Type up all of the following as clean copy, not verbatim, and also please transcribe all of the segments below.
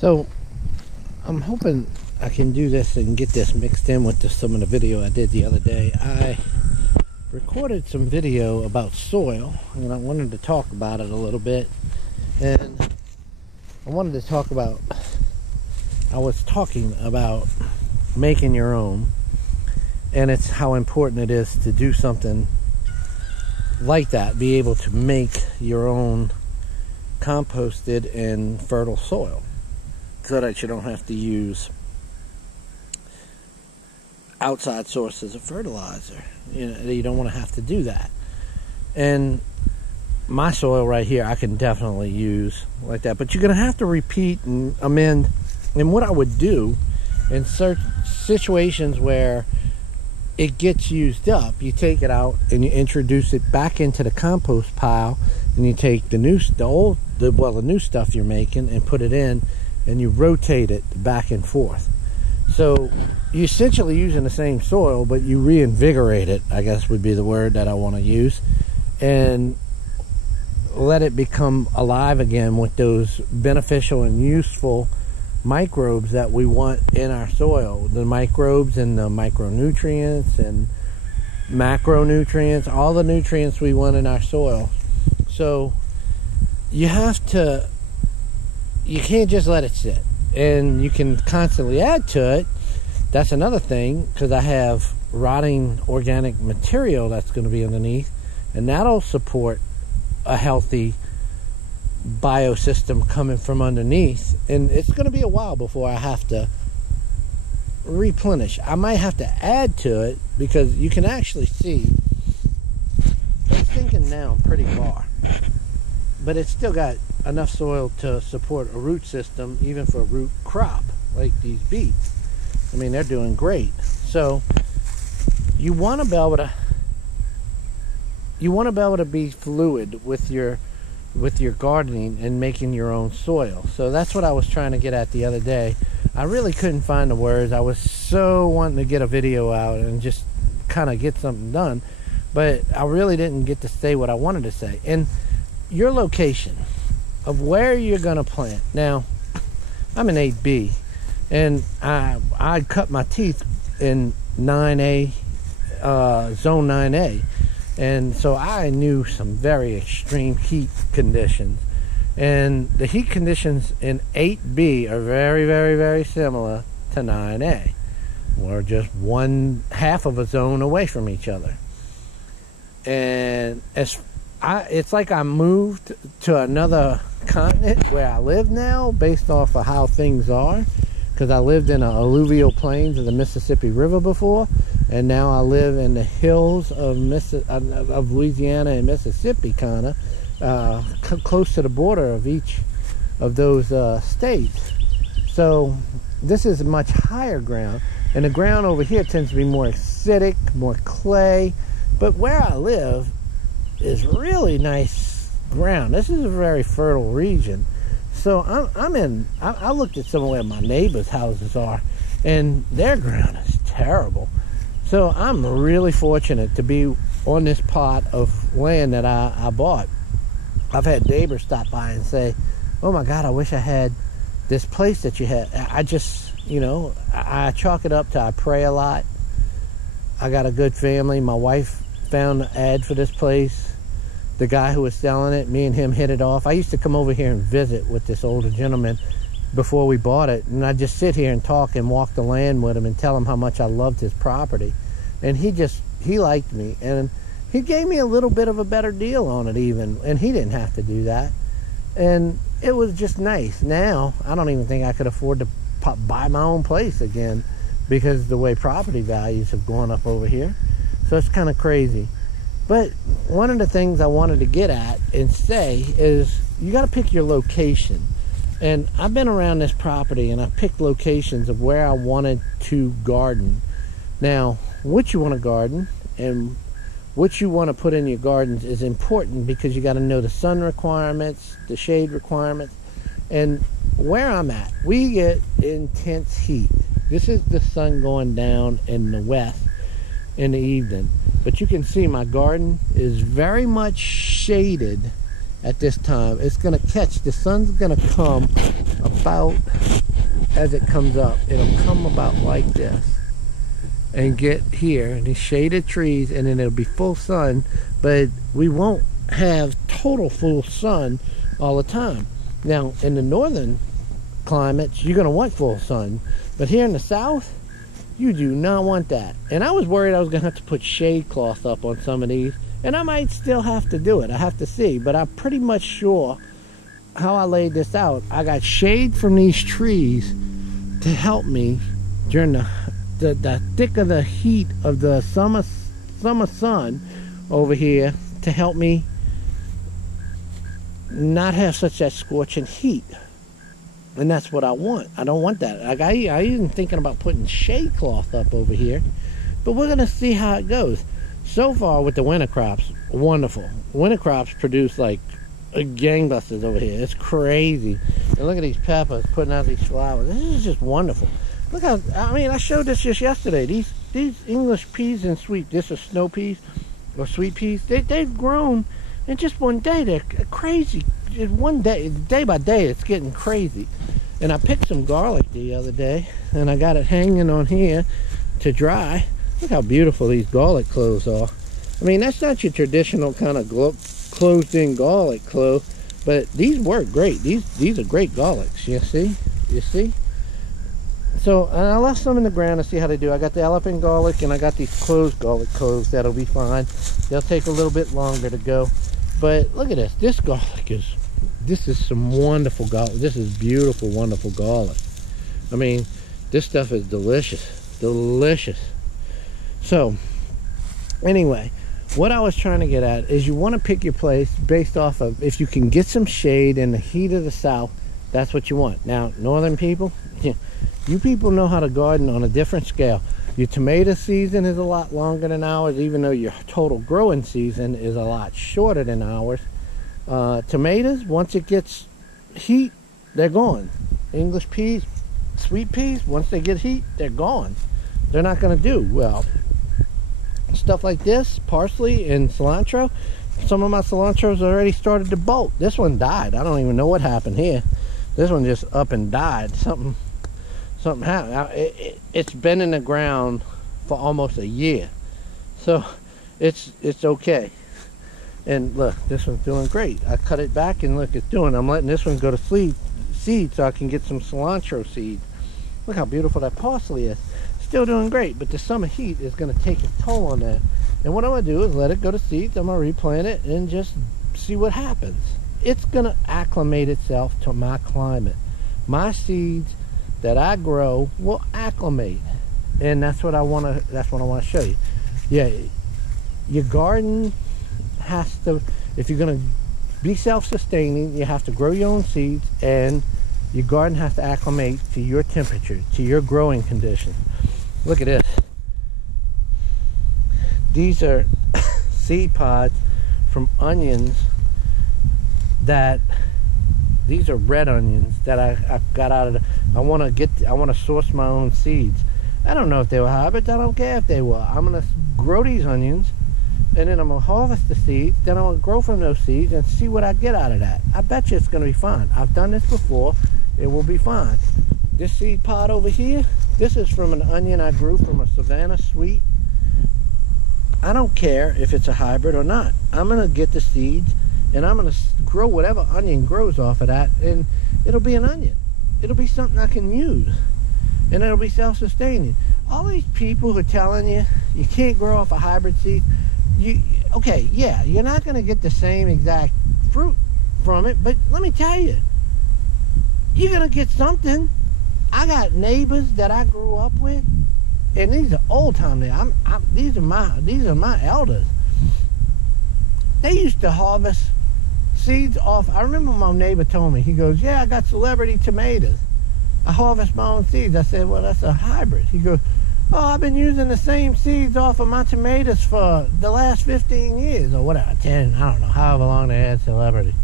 So I'm hoping I can do this and get this mixed in with some of the video I did the other day. I recorded some video about soil, and I wanted to talk about it a little bit. And I wanted to talk about, I was talking about making your own, and it's how important it is to do something like that, be able to make your own composted and fertile soil, so that you don't have to use outside sources of fertilizer. You don't want to have to do that. And my soil right here, I can definitely use like that. But you're going to have to repeat and amend. And what I would do in certain situations where it gets used up, you take it out and you introduce it back into the compost pile, and you take the new stuff you're making and put it in, and you rotate it back and forth. So you're essentially using the same soil, but you reinvigorate it, I guess would be the word that I want to use, and let it become alive again with those beneficial and useful microbes that we want in our soil. The microbes and the micronutrients and macronutrients, all the nutrients we want in our soil. So you can't just let it sit. And you can constantly add to it. That's another thing, because I have rotting organic material that's going to be underneath, and that'll support a healthy biosystem coming from underneath. And it's going to be a while before I have to replenish. I might have to add to it, because you can actually see it's sinking down pretty far, but it's still got enough soil to support a root system, even for a root crop like these beets. I mean, they're doing great. So you want to be able to be fluid with your gardening and making your own soil. So that's what I was trying to get at the other day. I really couldn't find the words. I was so wanting to get a video out and just kind of get something done, but I really didn't get to say what I wanted to say. And your location of where you're going to plant. Now, I'm in 8B, and I cut my teeth in 9A, zone 9A, and so I knew some very extreme heat conditions. And the heat conditions in 8B are very, very, very similar to 9A. We're just one half of a zone away from each other. And it's like I moved to another continent where I live now, based off of how things are, because I lived in the alluvial plains of the Mississippi River before, and now I live in the hills of Louisiana and Mississippi, kind of close to the border of each of those states. So this is much higher ground, and the ground over here tends to be more acidic, more clay. But where I live is really nice ground. This is a very fertile region. So I looked at some of where my neighbors' houses are, and their ground is terrible. So I'm really fortunate to be on this plot of land that I bought. I've had neighbors stop by and say, "Oh my God, I wish I had this place that you had." I just, I chalk it up to I pray a lot. I got a good family. My wife found an ad for this place. The guy who was selling it, me and him hit it off. I used to come over here and visit with this older gentleman before we bought it, and I'd just sit here and talk and walk the land with him and tell him how much I loved his property. And he liked me, and he gave me a little bit of a better deal on it even, and he didn't have to do that. And it was just nice. Now, I don't even think I could afford to buy my own place again, because the way property values have gone up over here. So it's kind of crazy. But one of the things I wanted to get at and say is you got to pick your location. And I've been around this property, and I picked locations of where I wanted to garden. Now, what you want to garden and what you want to put in your gardens is important, because you got to know the sun requirements, the shade requirements. And where I'm at, we get intense heat. This is the sun going down in the west in the evening. But you can see my garden is very much shaded at this time. It's going to catch, the sun's going to come about as it comes up. It'll come about like this and get here in these shaded trees, and then it'll be full sun, but we won't have total full sun all the time. Now in the northern climates, you're going to want full sun, but here in the south, you do not want that. And I was worried I was going to have to put shade cloth up on some of these, and I might still have to do it. I have to see, but I'm pretty much sure how I laid this out. I got shade from these trees to help me during the thick of the heat of the summer sun over here, to help me not have such that scorching heat. And that's what I want. I don't want that. Like I even thinking about putting shade cloth up over here, but we're gonna see how it goes. So far with the winter crops, wonderful. Winter crops produce like gangbusters over here. It's crazy. And look at these peppers putting out these flowers. This is just wonderful. Look how, I mean, I showed this just yesterday. These English peas and sweet, this is snow peas or sweet peas. They've grown in just one day. They're crazy. Just one day by day, it's getting crazy. And I picked some garlic the other day, and I got it hanging on here to dry. Look how beautiful these garlic cloves are. I mean, that's not your traditional kind of closed-in garlic clove, but these work great. These are great garlics. You see? You see? So, and I left some in the ground to see how they do. I got the elephant garlic, and I got these closed garlic cloves. That'll be fine. They'll take a little bit longer to go. But look at this. This garlic is, this is some wonderful garlic. This is beautiful, wonderful garlic. I mean, this stuff is delicious. Delicious. So, anyway, what I was trying to get at is you want to pick your place based off of, if you can get some shade in the heat of the south, that's what you want. Now, northern people, you people know how to garden on a different scale. Your tomato season is a lot longer than ours, even though your total growing season is a lot shorter than ours. Tomatoes, once it gets heat, they're gone. English peas, sweet peas, once they get heat, they're gone. They're not going to do well. Stuff like this, parsley and cilantro, some of my cilantro's already started to bolt. This one died. I don't even know what happened here. This one just up and died. Something happened. It's been in the ground for almost a year, so it's okay. And look, this one's doing great. I cut it back, and look, it's doing. I'm letting this one go to seed so I can get some cilantro seeds. Look how beautiful that parsley is. Still doing great, but the summer heat is going to take a toll on that. And what I'm going to do is let it go to seeds. I'm going to replant it and just see what happens. It's going to acclimate itself to my climate. My seeds that I grow will acclimate, and that's what I want to. That's what I want to show you. Yeah, your garden has to. If you're going to be self-sustaining, you have to grow your own seeds, and your garden has to acclimate to your temperature, to your growing conditions. Look at this. These are seed pods from onions that, these are red onions that I got out of the, I want to source my own seeds. I don't know if they were hybrids. I don't care if they were. I'm going to grow these onions, and then I'm going to harvest the seeds. Then I'm going to grow from those seeds and see what I get out of that. I bet you it's going to be fine. I've done this before. It will be fine. This seed pod over here, this is from an onion I grew from a Savannah Sweet. I don't care if it's a hybrid or not. I'm going to get the seeds, and I'm going to grow whatever onion grows off of that, and it'll be an onion. It'll be something I can use, and it'll be self-sustaining. All these people who are telling you you can't grow off a hybrid seed, okay, yeah, you're not going to get the same exact fruit from it, but let me tell you, you're going to get something. I got neighbors that I grew up with, and these are old time neighbors. These are my elders. They used to harvest seeds off. I remember my neighbor told me, he goes, yeah, I got celebrity tomatoes. I harvest my own seeds. I said, well, that's a hybrid. He goes, oh, I've been using the same seeds off of my tomatoes for the last 15 years or whatever, 10, I don't know, however long they had celebrity.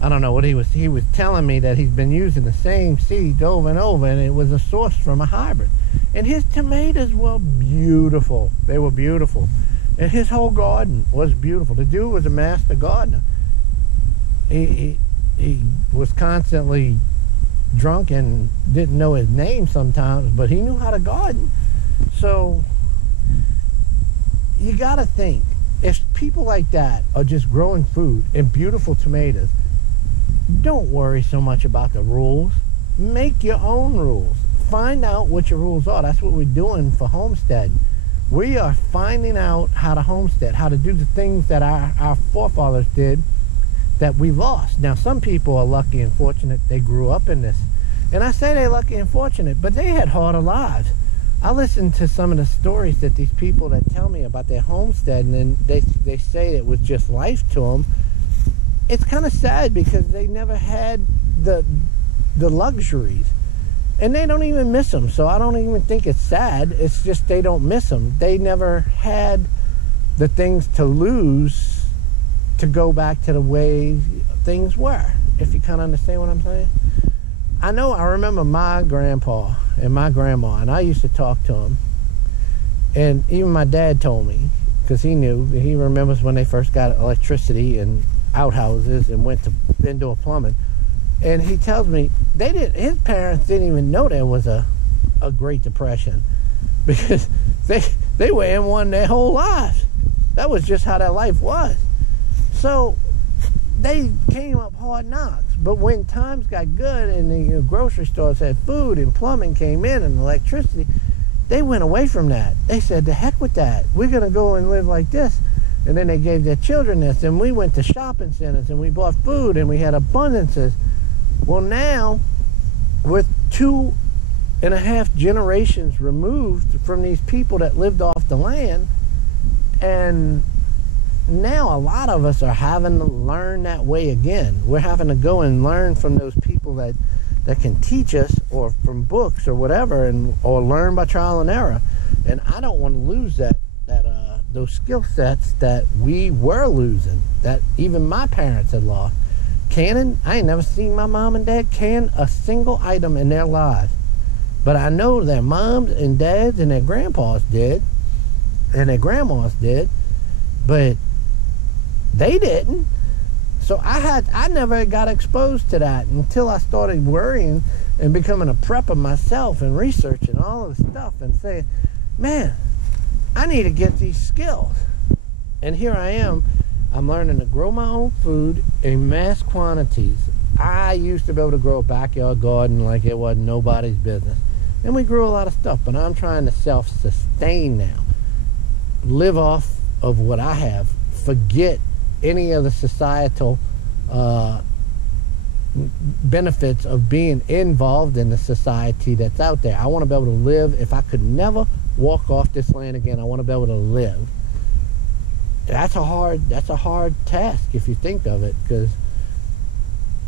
I don't know what he was telling me that he's been using the same seeds over and over, and it was a source from a hybrid. And his tomatoes were beautiful. They were beautiful. And his whole garden was beautiful. The dude was a master gardener. he was constantly drunk and didn't know his name sometimes, but he knew how to garden. So you got to think, if people like that are just growing food and beautiful tomatoes, don't worry so much about the rules. Make your own rules. Find out what your rules are. That's what we're doing for Homestead. We are finding out how to homestead, how to do the things that our forefathers did that we lost. Now, some people are lucky and fortunate they grew up in this. And I say they're lucky and fortunate, but they had harder lives. I listen to some of the stories that these people that tell me about their homestead, and then they say it was just life to them. It's kind of sad because they never had the luxuries, and they don't even miss them. So I don't even think it's sad. It's just they don't miss them. They never had the things to lose to go back to the way things were, if you kind of understand what I'm saying. I remember my grandpa and my grandma, and I used to talk to them, and even my dad told me, because he remembers when they first got electricity and outhouses and went to indoor plumbing, and he tells me his parents didn't even know there was a Great Depression, because they were in one their whole lives. That was just how their life was. So they came up hard knocks. But when times got good and the grocery stores had food and plumbing came in and electricity, they went away from that. They said, the heck with that. We're going to go and live like this. And then they gave their children this. And we went to shopping centers and we bought food and we had abundances. Well, now we're 2.5 generations removed from these people that lived off the land. And now a lot of us are having to learn that way again. We're having to go and learn from those people that can teach us, or from books or whatever, or learn by trial and error. And I don't want to lose those skill sets that we were losing, that even my parents had lost. I ain't never seen my mom and dad can a single item in their lives, but I know their moms and dads and their grandpas did, and their grandmas did, but they didn't. So I never got exposed to that until I started worrying and becoming a prepper myself and researching all of the stuff and saying, man, I need to get these skills. And here I am. I'm learning to grow my own food in mass quantities. I used to be able to grow a backyard garden like it wasn't nobody's business. And we grew a lot of stuff, but I'm trying to self-sustain now. Live off of what I have. Forget any of the societal benefits of being involved in the society that's out there. I want to be able to live. If I could never walk off this land again, I want to be able to live. That's a hard task if you think of it, because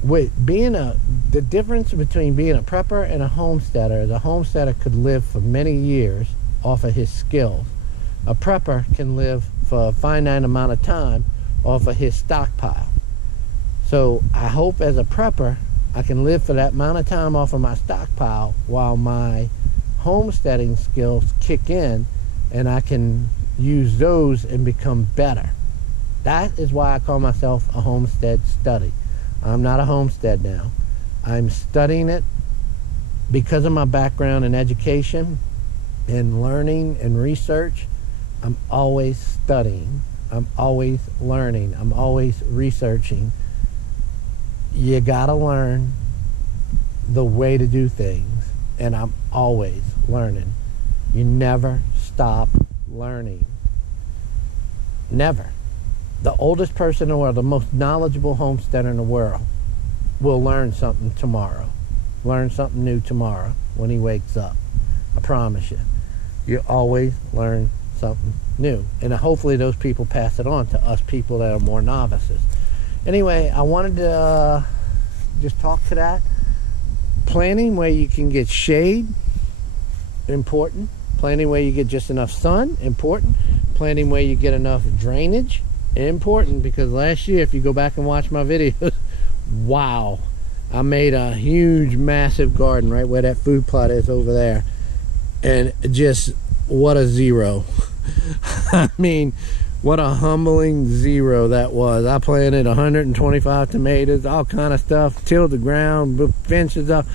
with the difference between being a prepper and a homesteader, the homesteader could live for many years off of his skills. A prepper can live for a finite amount of time off of his stockpile. So I hope as a prepper I can live for that amount of time off of my stockpile while my homesteading skills kick in, and I can use those and become better. That is why I call myself a homestead study. I'm not a homestead now. I'm studying it because of my background in education and learning and research. I'm always studying. I'm always learning. I'm always researching. You gotta learn the way to do things, and I'm always learning. You never stop learning. Never. The oldest person in the world, the most knowledgeable homesteader in the world, will learn something tomorrow. Learn something new tomorrow when he wakes up. I promise you. You always learn something new, and hopefully those people pass it on to us people that are more novices. Anyway, I wanted to just talk to that. Planting where you can get shade, important. Planting where you get just enough sun, important. Planting where you get enough drainage, important, because last year, if you go back and watch my videos, wow, I made a huge massive garden right where that food plot is over there, and just what a zero. I mean, What a humbling zero that was. I planted 125 tomatoes, all kind of stuff, tilled the ground, put fences up.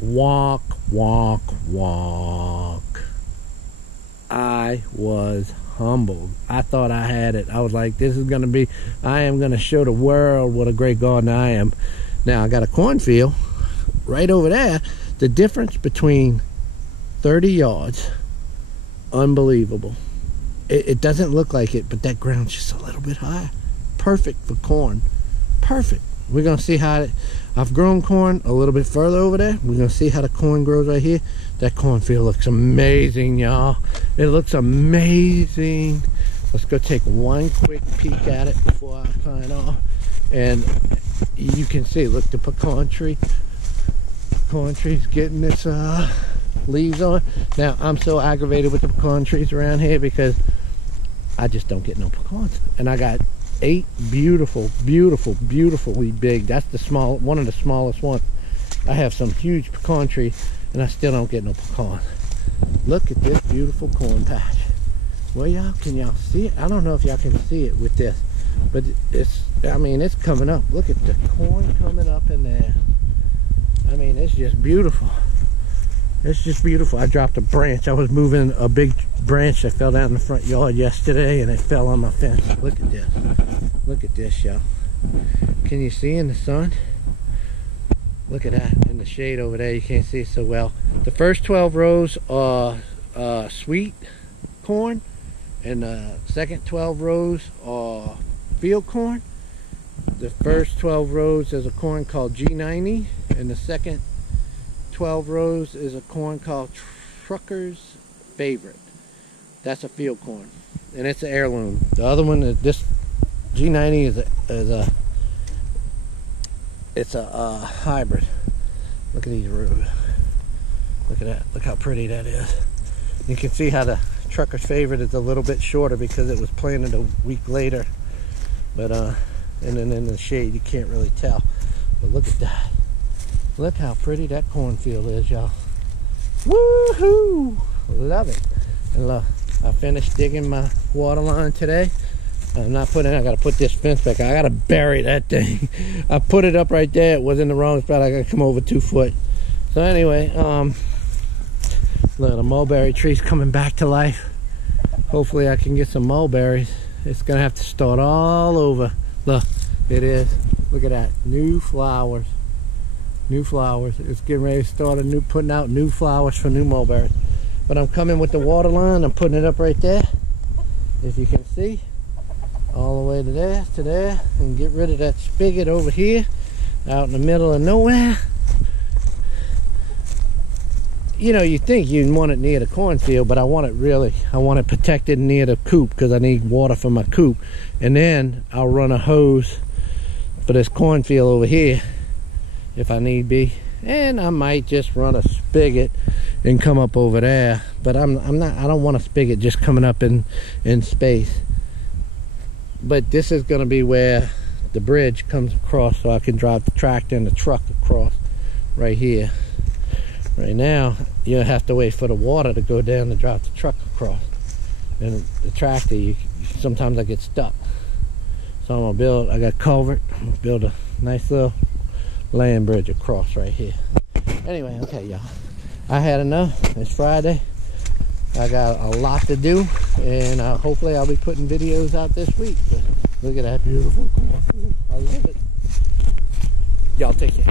Walk, walk, walk. I was humbled. I thought I had it. I was like, this is going to be, I am going to show the world what a great gardener I am. Now, I got a cornfield right over there. The difference between 30 yards, unbelievable. It doesn't look like it, but that ground's just a little bit higher. Perfect for corn. Perfect. We're going to see how I've grown corn a little bit further over there. We're going to see how the corn grows right here. That cornfield looks amazing, y'all. It looks amazing. Let's go take one quick peek at it before I sign off. And you can see, look, the pecan tree. Pecan tree's getting its leaves on. Now, I'm so aggravated with the pecan trees around here because I just don't get no pecans. And I got 8 beautiful, beautiful, beautifully big. That's the small, one of the smallest ones. I have some huge pecan trees and I still don't get no pecan. Look at this beautiful corn patch. Well, y'all, can y'all see it? I don't know if y'all can see it with this, but it's, I mean, it's coming up. Look at the corn coming up in there. I mean, it's just beautiful. It's just beautiful. I dropped a branch. I was moving a big branch that fell down in the front yard yesterday and it fell on my fence. Look at this. Look at this, y'all. Can you see in the sun? Look at that. In the shade over there, you can't see it so well. The first 12 rows are sweet corn, and the second 12 rows are field corn. The first 12 rows is a corn called G90, and the second 12 rows is a corn called Trucker's Favorite. That's a field corn, and it's an heirloom. The other one is this G90 is a hybrid. Look at these rows. Look at that. Look how pretty that is. You can see how the Trucker's Favorite is a little bit shorter because it was planted a week later. But and then in the shade you can't really tell. But look at that. Look how pretty that cornfield is, y'all. Woohoo! Love it. And look, I finished digging my water line today. I'm not putting it, I gotta put this fence back. I gotta bury that thing. I put it up right there. It was in the wrong spot. I gotta come over 2 foot. So anyway, look, the mulberry tree's coming back to life. Hopefully I can get some mulberries. It's gonna have to start all over. Look, it is. Look at that. New flowers. New flowers. It's getting ready to start putting out new flowers for new mulberries. But I'm coming with the water line. I'm putting it up right there. If you can see. All the way to there. And get rid of that spigot over here. Out in the middle of nowhere. You know, you think you'd want it near the cornfield, but I want it protected near the coop because I need water for my coop. And then I'll run a hose for this cornfield over here if I need be. And I might just run a spigot and come up over there. But I don't want a spigot just coming up in space. But this is going to be where the bridge comes across so I can drive the tractor and the truck across right here. Right now, you have to wait for the water to go down to drive the truck across. And the tractor, sometimes I get stuck. So I got culvert, I'm gonna build a nice little land bridge across right here. Anyway, okay, y'all. I had enough. It's Friday. I got a lot to do, and hopefully I'll be putting videos out this week. But look at that beautiful corn. I love it. Y'all take care.